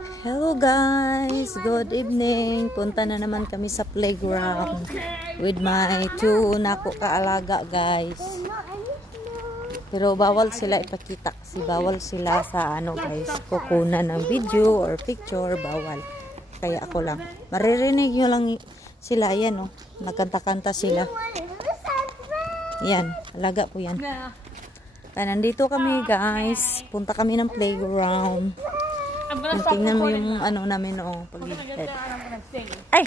Hello guys, good evening. Punta na naman kami sa playground with my two nako kaalaga guys. Pero bawal sila ipakita kasi bawal sila sa ano guys, kukunan ng video or picture, bawal. Kaya ako lang. Maririnig nyo lang sila, yan oh. Nagkanta-kanta sila. Yan, alaga po yan. Kaya nandito kami guys. Punta kami ng playground. Tingnan mo yung ano namin noong pag-head. Ay!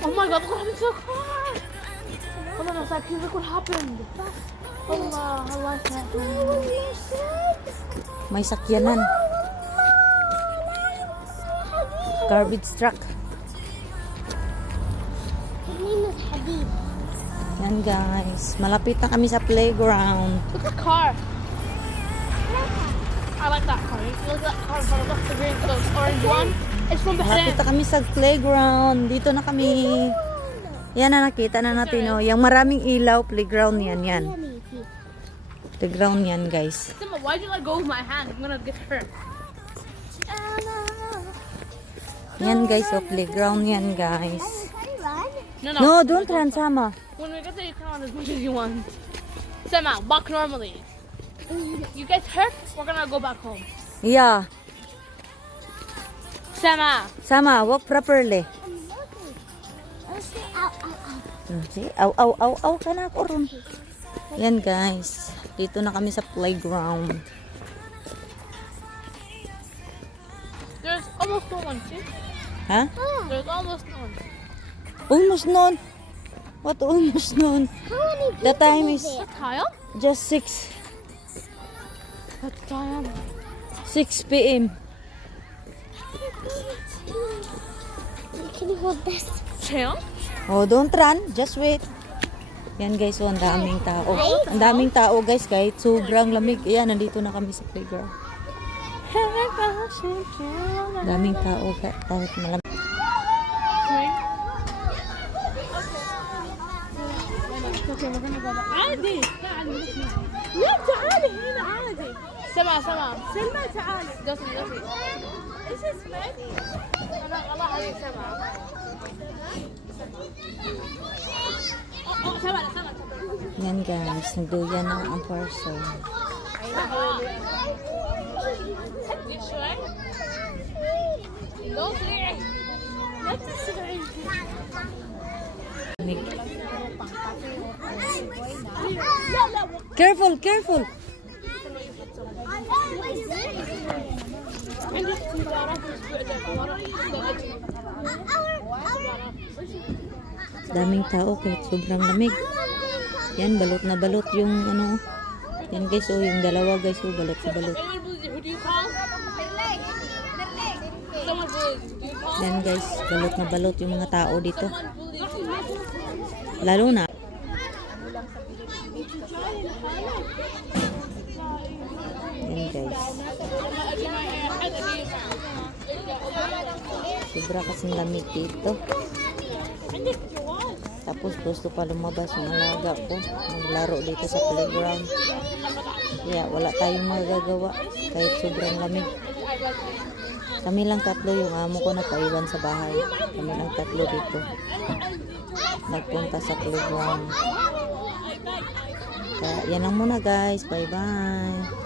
Oh my god, look what happened to the car! Hold on a sec, look what happened. Allah, Allah, May sakyanan. Garbage truck. His name is Habib. Yan guys. Malapit na kami sa playground. Look at the car. I like that car. Look at that car in front of us, the green, the orange one. It's from Malapit Bahrain. na kami sa playground. Dito na kami. Yan na nakita na natin oh. Yung maraming ilaw, playground yan. Yan. Playground yan guys. Simba, why'd you let go of my hand? I'm gonna get hurt. Yan guys, oh, playground yan guys. No, No, don't run, Sama. When we get there, you can run as much as you want. Simba, walk normally. You get hurt, we're gonna go back home. Yeah. Simba. Sama, walk properly. See? Aw ka na ako ron. Yan guys. Dito na kami sa playground. There's almost no one, see? Ha? There's almost no one. Almost noon. What almost noon? The time is What time? just 6 What time? p.m. Can you hold this? Sam? Oh, don't run. Just wait. Yan guys, oh, ang daming tao. Ang daming tao guys, kahit sobrang lamig. Ayan, nandito na kami sa playground. Daming tao kahit malamig. Okay, we're gonna go back. عادي تعالي لا تعالي هنا عادي سمع سلمى تعالي قصدي ايش اسمك؟ انا الله عليك سمع سمع Yan guys, nagduyan na ang person. هدي شوي لا تسرعي لا تسرعي Careful, careful. عندك سيجارة في الاسبوع Daming tao kahit sobrang lamig. Yan, balot na balot yung ano. Yan guys, oh, yung dalawa guys, oh, balot na balot. Who do you call? Someone bullies. Do you call? Yan guys, balot na balot yung mga tao dito. Lalo na. Yan guys. Sobra kasing lamig dito. Tapos gusto pa lumabas yung alaga ko. Maglaro dito sa playground. Kaya wala tayong magagawa kahit sobrang lamig. Kami lang tatlo, yung amo ko napaiwan sa bahay. Kami lang tatlo dito. Nagpunta sa playground. Kaya yan lang muna guys. Bye bye.